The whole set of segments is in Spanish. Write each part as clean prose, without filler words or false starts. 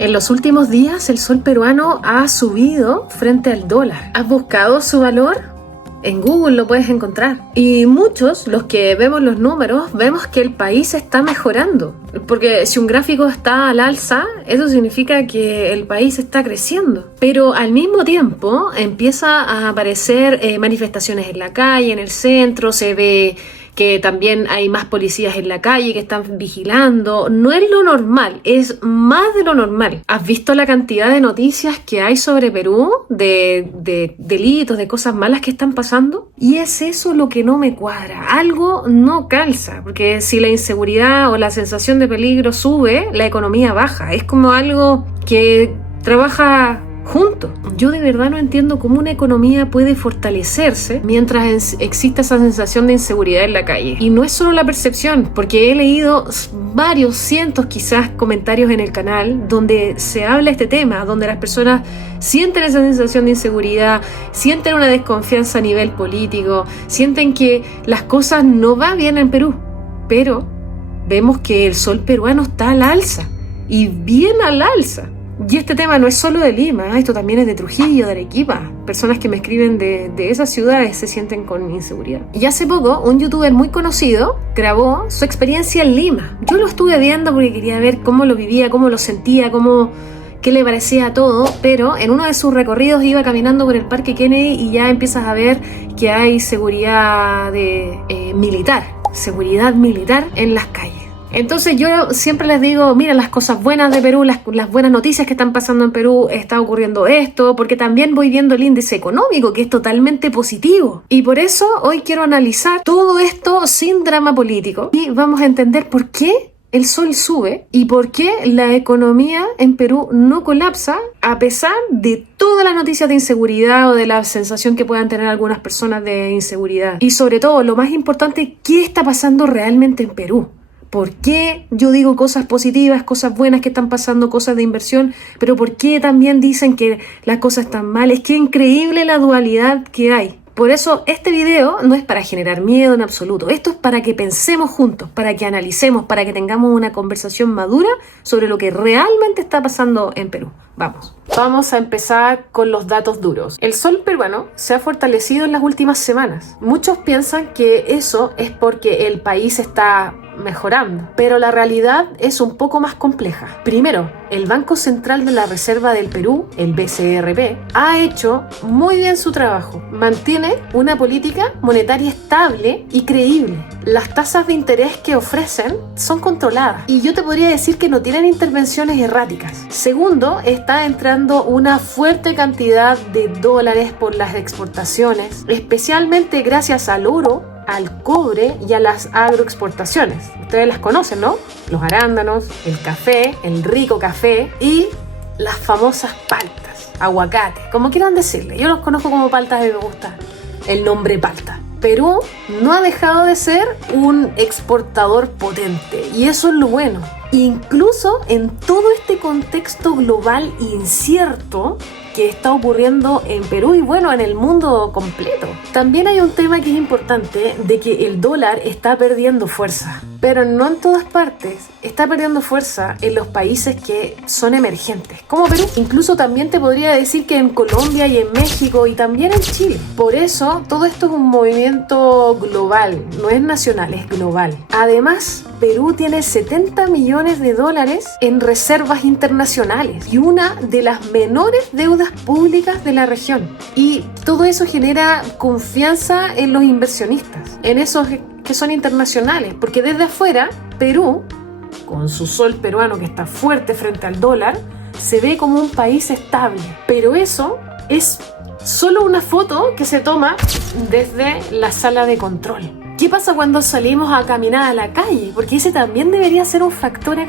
En los últimos días el sol peruano ha subido frente al dólar. ¿Has buscado su valor? En Google lo puedes encontrar. Y muchos, los que vemos los números, vemos que el país está mejorando. Porque si un gráfico está al alza, eso significa que el país está creciendo. Pero al mismo tiempo empieza a aparecer manifestaciones en la calle, en el centro, se ve que también hay más policías en la calle que están vigilando. No es lo normal, es más de lo normal. ¿Has visto la cantidad de noticias que hay sobre Perú? De delitos, de cosas malas que están pasando. Y es eso lo que no me cuadra. Algo no calza, porque si la inseguridad o la sensación de peligro sube, la economía baja. Es como algo que trabaja juntos. Yo de verdad no entiendo cómo una economía puede fortalecerse mientras exista esa sensación de inseguridad en la calle. Y no es solo la percepción, porque he leído varios cientos quizás comentarios en el canal donde se habla este tema, donde las personas sienten esa sensación de inseguridad, sienten una desconfianza a nivel político, sienten que las cosas no van bien en Perú. Pero vemos que el sol peruano está al alza, y bien al alza. Y este tema no es solo de Lima, esto también es de Trujillo, de Arequipa. Personas que me escriben de esas ciudades se sienten con inseguridad. Y hace poco, un youtuber muy conocido grabó su experiencia en Lima. Yo lo estuve viendo porque quería ver cómo lo vivía, cómo lo sentía, qué le parecía todo, pero en uno de sus recorridos iba caminando por el Parque Kennedy y ya empiezas a ver que hay seguridad militar en las calles. Entonces yo siempre les digo, mira las cosas buenas de Perú, las buenas noticias que están pasando en Perú, está ocurriendo esto, porque también voy viendo el índice económico, que es totalmente positivo. Y por eso hoy quiero analizar todo esto sin drama político y vamos a entender por qué el sol sube y por qué la economía en Perú no colapsa a pesar de todas las noticias de inseguridad o de la sensación que puedan tener algunas personas de inseguridad. Y sobre todo, lo más importante, ¿qué está pasando realmente en Perú? ¿Por qué yo digo cosas positivas, cosas buenas que están pasando, cosas de inversión? Pero ¿por qué también dicen que las cosas están mal? Es que increíble la dualidad que hay. Por eso este video no es para generar miedo en absoluto. Esto es para que pensemos juntos, para que analicemos, para que tengamos una conversación madura sobre lo que realmente está pasando en Perú. Vamos a empezar con los datos duros. El sol peruano se ha fortalecido en las últimas semanas. Muchos piensan que eso es porque el país está mejorando, pero la realidad es un poco más compleja. Primero, el Banco Central de la Reserva del Perú, el BCRP, ha hecho muy bien su trabajo. Mantiene una política monetaria estable y creíble. Las tasas de interés que ofrecen son controladas y yo te podría decir que no tienen intervenciones erráticas. Segundo, está entrando una fuerte cantidad de dólares por las exportaciones, especialmente gracias al oro, al cobre y a las agroexportaciones. Ustedes las conocen, ¿no? Los arándanos, el café, el rico café y las famosas paltas, aguacate, como quieran decirle. Yo los conozco como paltas y me gusta el nombre palta. Perú no ha dejado de ser un exportador potente y eso es lo bueno. Incluso en todo este contexto global incierto que está ocurriendo en Perú y bueno, en el mundo completo. También hay un tema que es importante, de que el dólar está perdiendo fuerza, pero no en todas partes. Está perdiendo fuerza en los países que son emergentes, como Perú. Incluso también te podría decir que en Colombia y en México y también en Chile. Por eso, todo esto es un movimiento global, no es nacional, es global. Además, Perú tiene 70 millones de dólares en reservas internacionales y una de las menores deudas públicas de la región. Y todo eso genera confianza en los inversionistas, en esos que son internacionales, porque desde afuera, Perú, con su sol peruano que está fuerte frente al dólar, se ve como un país estable. Pero eso es solo una foto que se toma desde la sala de control. ¿Qué pasa cuando salimos a caminar a la calle? Porque ese también debería ser un factor a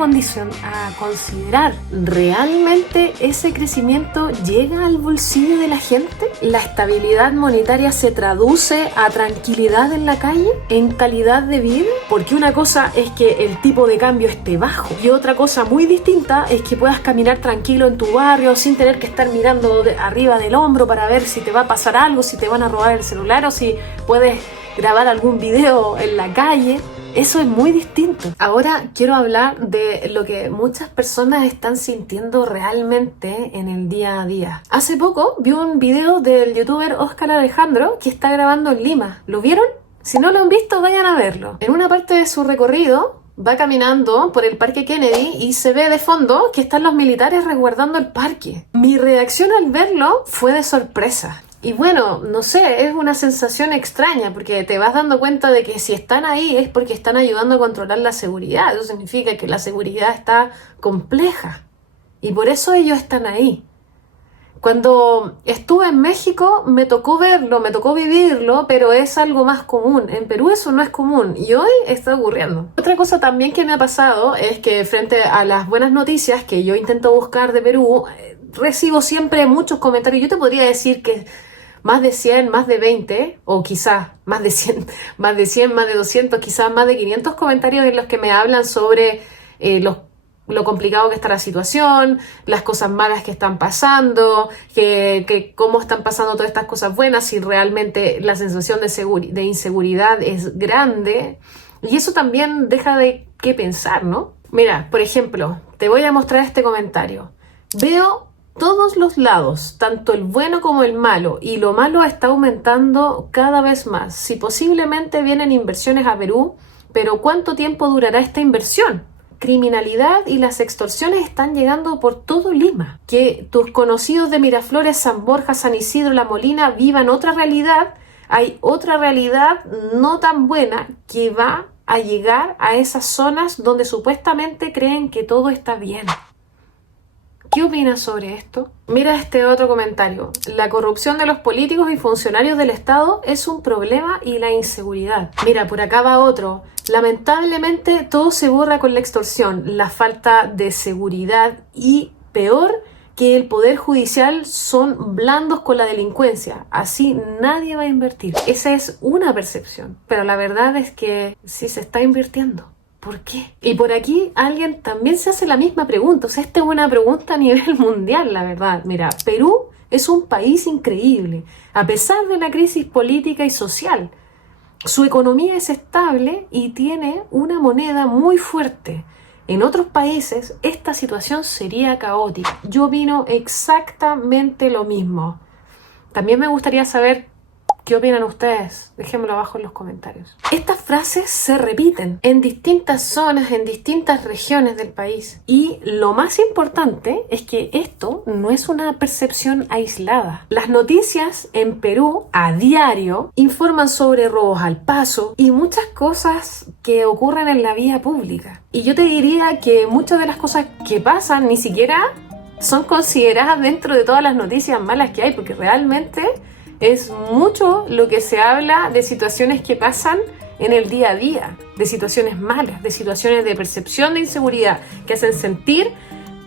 considerar. ¿Realmente ese crecimiento llega al bolsillo de la gente? ¿La estabilidad monetaria se traduce a tranquilidad en la calle? ¿En calidad de vida? Porque una cosa es que el tipo de cambio esté bajo y otra cosa muy distinta es que puedas caminar tranquilo en tu barrio sin tener que estar mirando arriba del hombro para ver si te va a pasar algo, si te van a robar el celular o si puedes grabar algún video en la calle. Eso es muy distinto. Ahora quiero hablar de lo que muchas personas están sintiendo realmente en el día a día. Hace poco vi un video del youtuber Oscar Alejandro que está grabando en Lima. ¿Lo vieron? Si no lo han visto, vayan a verlo. En una parte de su recorrido va caminando por el Parque Kennedy y se ve de fondo que están los militares resguardando el parque. Mi reacción al verlo fue de sorpresa. Y bueno, no sé, es una sensación extraña porque te vas dando cuenta de que si están ahí es porque están ayudando a controlar la seguridad. Eso significa que la seguridad está compleja y por eso ellos están ahí. Cuando estuve en México me tocó verlo, me tocó vivirlo, pero es algo más común. En Perú eso no es común y hoy está ocurriendo. Otra cosa también que me ha pasado es que frente a las buenas noticias que yo intento buscar de Perú, recibo siempre muchos comentarios. Yo te podría decir que más de 100, más de 20, o quizás más de 100, más de 100, más de 200, quizás más de 500 comentarios en los que me hablan sobre lo complicado que está la situación, las cosas malas que están pasando, que cómo están pasando todas estas cosas buenas y realmente la sensación de inseguridad es grande. Y eso también deja de qué pensar, ¿no? Mira, por ejemplo, te voy a mostrar este comentario. Veo todos los lados, tanto el bueno como el malo, y lo malo está aumentando cada vez más. Si posiblemente vienen inversiones a Perú, pero ¿cuánto tiempo durará esta inversión? Criminalidad y las extorsiones están llegando por todo Lima. Que tus conocidos de Miraflores, San Borja, San Isidro, La Molina vivan otra realidad. Hay otra realidad no tan buena que va a llegar a esas zonas donde supuestamente creen que todo está bien. ¿Qué opinas sobre esto? Mira este otro comentario. La corrupción de los políticos y funcionarios del Estado es un problema y la inseguridad. Mira, por acá va otro. Lamentablemente todo se borra con la extorsión, la falta de seguridad y peor que el poder judicial son blandos con la delincuencia. Así nadie va a invertir. Esa es una percepción, pero la verdad es que sí se está invirtiendo. ¿Por qué? Y por aquí alguien también se hace la misma pregunta. O sea, esta es una pregunta a nivel mundial, la verdad. Mira, Perú es un país increíble, a pesar de la crisis política y social. Su economía es estable y tiene una moneda muy fuerte. En otros países, esta situación sería caótica. Yo opino exactamente lo mismo. También me gustaría saber ¿qué opinan ustedes? Déjenmelo abajo en los comentarios. Estas frases se repiten en distintas zonas, en distintas regiones del país. Y lo más importante es que esto no es una percepción aislada. Las noticias en Perú a diario informan sobre robos al paso y muchas cosas que ocurren en la vía pública. Y yo te diría que muchas de las cosas que pasan ni siquiera son consideradas dentro de todas las noticias malas que hay, porque realmente es mucho lo que se habla de situaciones que pasan en el día a día, de situaciones malas, de situaciones de percepción de inseguridad que hacen sentir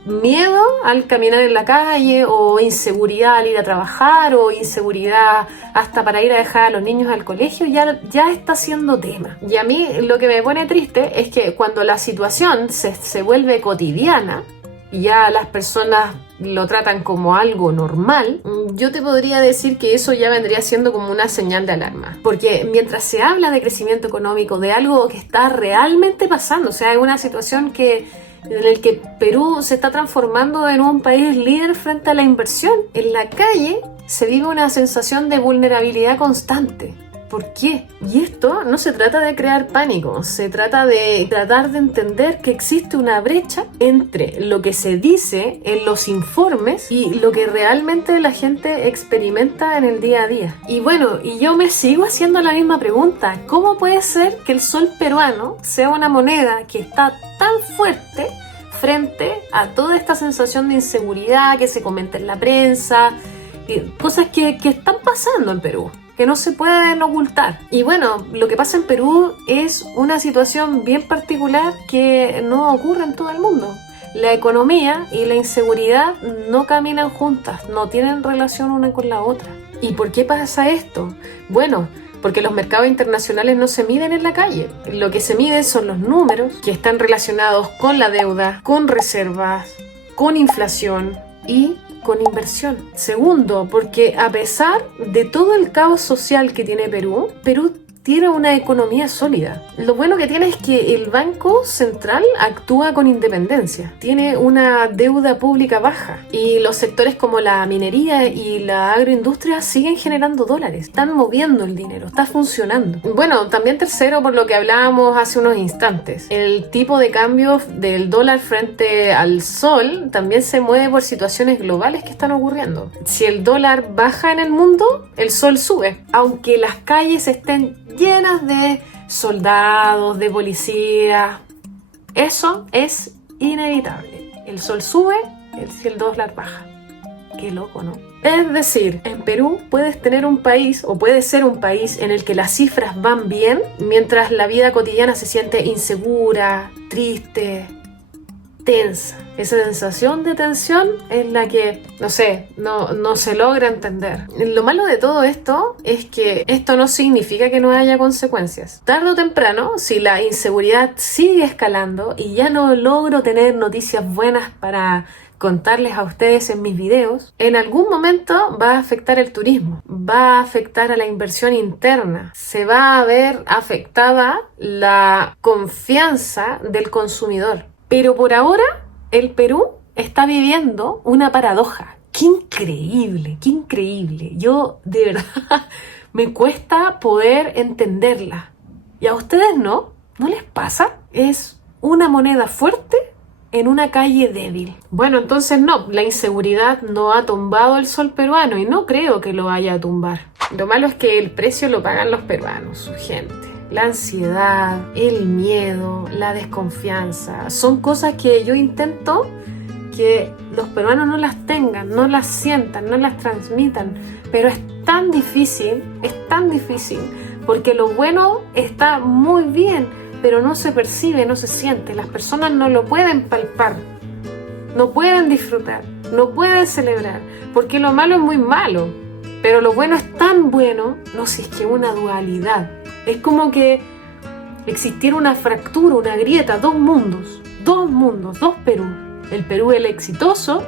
miedo al caminar en la calle, o inseguridad al ir a trabajar, o inseguridad hasta para ir a dejar a los niños al colegio. Ya está siendo tema. Y a mí lo que me pone triste es que cuando la situación se vuelve cotidiana, ya las personas lo tratan como algo normal, yo te podría decir que eso ya vendría siendo como una señal de alarma. Porque mientras se habla de crecimiento económico, de algo que está realmente pasando, o sea, es una situación en el que Perú se está transformando en un país líder frente a la inversión. En la calle se vive una sensación de vulnerabilidad constante. ¿Por qué? Y esto no se trata de crear pánico, se trata de tratar de entender que existe una brecha entre lo que se dice en los informes y lo que realmente la gente experimenta en el día a día. Y bueno, y yo me sigo haciendo la misma pregunta. ¿Cómo puede ser que el sol peruano sea una moneda que está tan fuerte frente a toda esta sensación de inseguridad que se comenta en la prensa, cosas que están pasando en Perú, que no se pueden ocultar? Y bueno, lo que pasa en Perú es una situación bien particular que no ocurre en todo el mundo. La economía y la inseguridad no caminan juntas, no tienen relación una con la otra. ¿Y por qué pasa esto? Bueno, porque los mercados internacionales no se miden en la calle. Lo que se mide son los números que están relacionados con la deuda, con reservas, con inflación y con inversión. Segundo, porque a pesar de todo el caos social que tiene Perú tiene una economía sólida. Lo bueno que tiene es que el Banco Central actúa con independencia, tiene una deuda pública baja y los sectores como la minería y la agroindustria siguen generando dólares, están moviendo el dinero, está funcionando. Bueno, también tercero, por lo que hablábamos hace unos instantes, el tipo de cambio del dólar frente al sol también se mueve por situaciones globales que están ocurriendo. Si el dólar baja en el mundo, el sol sube, aunque las calles estén llenas de soldados, de policías. Eso es inevitable. El sol sube si el dólar baja. Qué loco, ¿no? Es decir, en Perú puedes tener un país, o puede ser un país en el que las cifras van bien, mientras la vida cotidiana se siente insegura, triste, tensa. Esa sensación de tensión es la que, no se logra entender. Lo malo de todo esto es que esto no significa que no haya consecuencias. Tarde o temprano, si la inseguridad sigue escalando y ya no logro tener noticias buenas para contarles a ustedes en mis videos, en algún momento va a afectar el turismo, va a afectar a la inversión interna, se va a ver afectada la confianza del consumidor. Pero por ahora, el Perú está viviendo una paradoja. ¡Qué increíble! ¡Qué increíble! Yo, de verdad, me cuesta poder entenderla. ¿Y a ustedes no? ¿No les pasa? Es una moneda fuerte en una calle débil. Bueno, entonces no, la inseguridad no ha tumbado el sol peruano y no creo que lo vaya a tumbar. Lo malo es que el precio lo pagan los peruanos, su gente. La ansiedad, el miedo, la desconfianza, son cosas que yo intento que los peruanos no las tengan, no las sientan, no las transmitan, pero es tan difícil, porque lo bueno está muy bien, pero no se percibe, no se siente, las personas no lo pueden palpar, no pueden disfrutar, no pueden celebrar, porque lo malo es muy malo, pero lo bueno es tan bueno, no sé, es que una dualidad. Es como que existiera una fractura, una grieta, dos mundos, dos Perú. El Perú el exitoso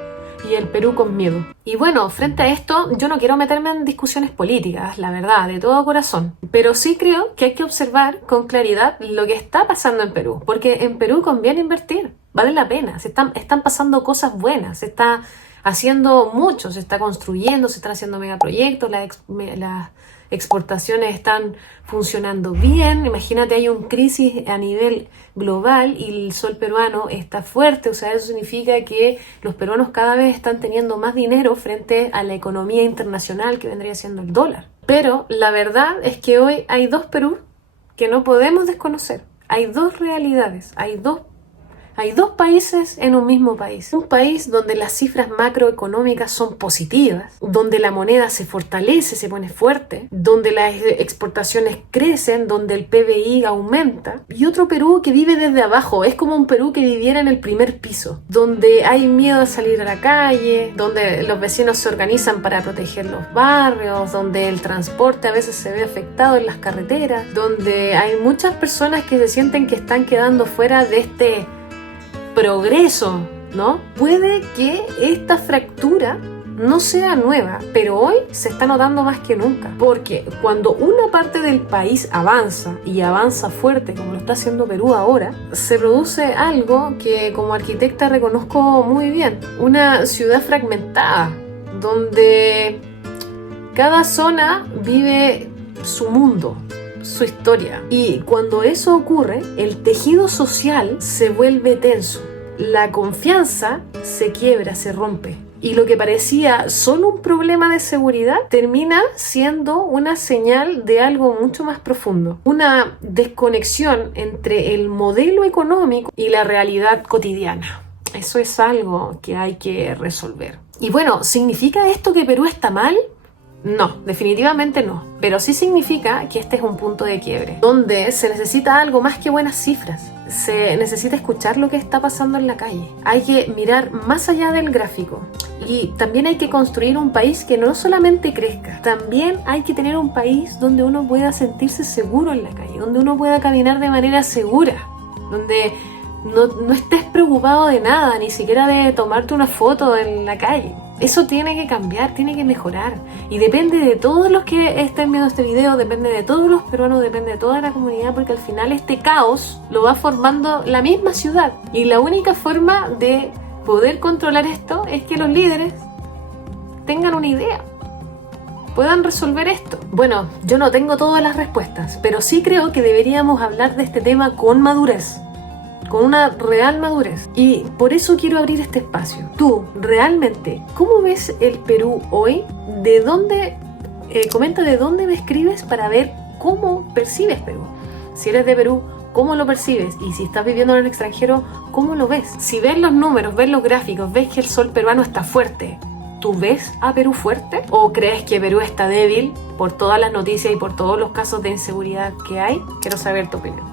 y el Perú con miedo. Y bueno, frente a esto, yo no quiero meterme en discusiones políticas, la verdad, de todo corazón. Pero sí creo que hay que observar con claridad lo que está pasando en Perú. Porque en Perú conviene invertir, vale la pena. Están pasando cosas buenas, se está haciendo mucho, se está construyendo, se están haciendo megaproyectos, las exportaciones están funcionando bien. Imagínate, hay una crisis a nivel global y el sol peruano está fuerte, o sea, eso significa que los peruanos cada vez están teniendo más dinero frente a la economía internacional que vendría siendo el dólar. Pero la verdad es que hoy hay dos Perú que no podemos desconocer. Hay dos realidades, hay dos países en un mismo país. Un país donde las cifras macroeconómicas son positivas, donde la moneda se fortalece, se pone fuerte, donde las exportaciones crecen, donde el PBI aumenta. Y otro Perú que vive desde abajo, es como un Perú que viviera en el primer piso, donde hay miedo a salir a la calle, donde los vecinos se organizan para proteger los barrios, donde el transporte a veces se ve afectado en las carreteras, donde hay muchas personas que se sienten que están quedando fuera de este progreso, ¿no? Puede que esta fractura no sea nueva, pero hoy se está notando más que nunca, porque cuando una parte del país avanza y avanza fuerte, como lo está haciendo Perú ahora, se produce algo que como arquitecta reconozco muy bien, una ciudad fragmentada, donde cada zona vive su mundo, su historia. Y cuando eso ocurre, el tejido social se vuelve tenso. La confianza se quiebra, se rompe. Y lo que parecía solo un problema de seguridad termina siendo una señal de algo mucho más profundo. Una desconexión entre el modelo económico y la realidad cotidiana. Eso es algo que hay que resolver. Y bueno, ¿significa esto que Perú está mal? No, definitivamente no, pero sí significa que este es un punto de quiebre, donde se necesita algo más que buenas cifras, se necesita escuchar lo que está pasando en la calle, hay que mirar más allá del gráfico y también hay que construir un país que no solamente crezca, también hay que tener un país donde uno pueda sentirse seguro en la calle, donde uno pueda caminar de manera segura, donde no estés preocupado de nada, ni siquiera de tomarte una foto en la calle. Eso tiene que cambiar, tiene que mejorar. Y depende de todos los que estén viendo este video, depende de todos los peruanos, depende de toda la comunidad, porque al final este caos lo va formando la misma ciudad. Y la única forma de poder controlar esto es que los líderes tengan una idea, puedan resolver esto. Bueno, yo no tengo todas las respuestas, pero sí creo que deberíamos hablar de este tema con madurez, con una real madurez. Y por eso quiero abrir este espacio. Tú, realmente, ¿cómo ves el Perú hoy? ¿De dónde? Comenta de dónde me escribes para ver cómo percibes Perú. Si eres de Perú, ¿cómo lo percibes? Y si estás viviendo en el extranjero, ¿cómo lo ves? Si ves los números, ves los gráficos, ves que el sol peruano está fuerte, ¿tú ves a Perú fuerte? ¿O crees que Perú está débil por todas las noticias y por todos los casos de inseguridad que hay? Quiero saber tu opinión.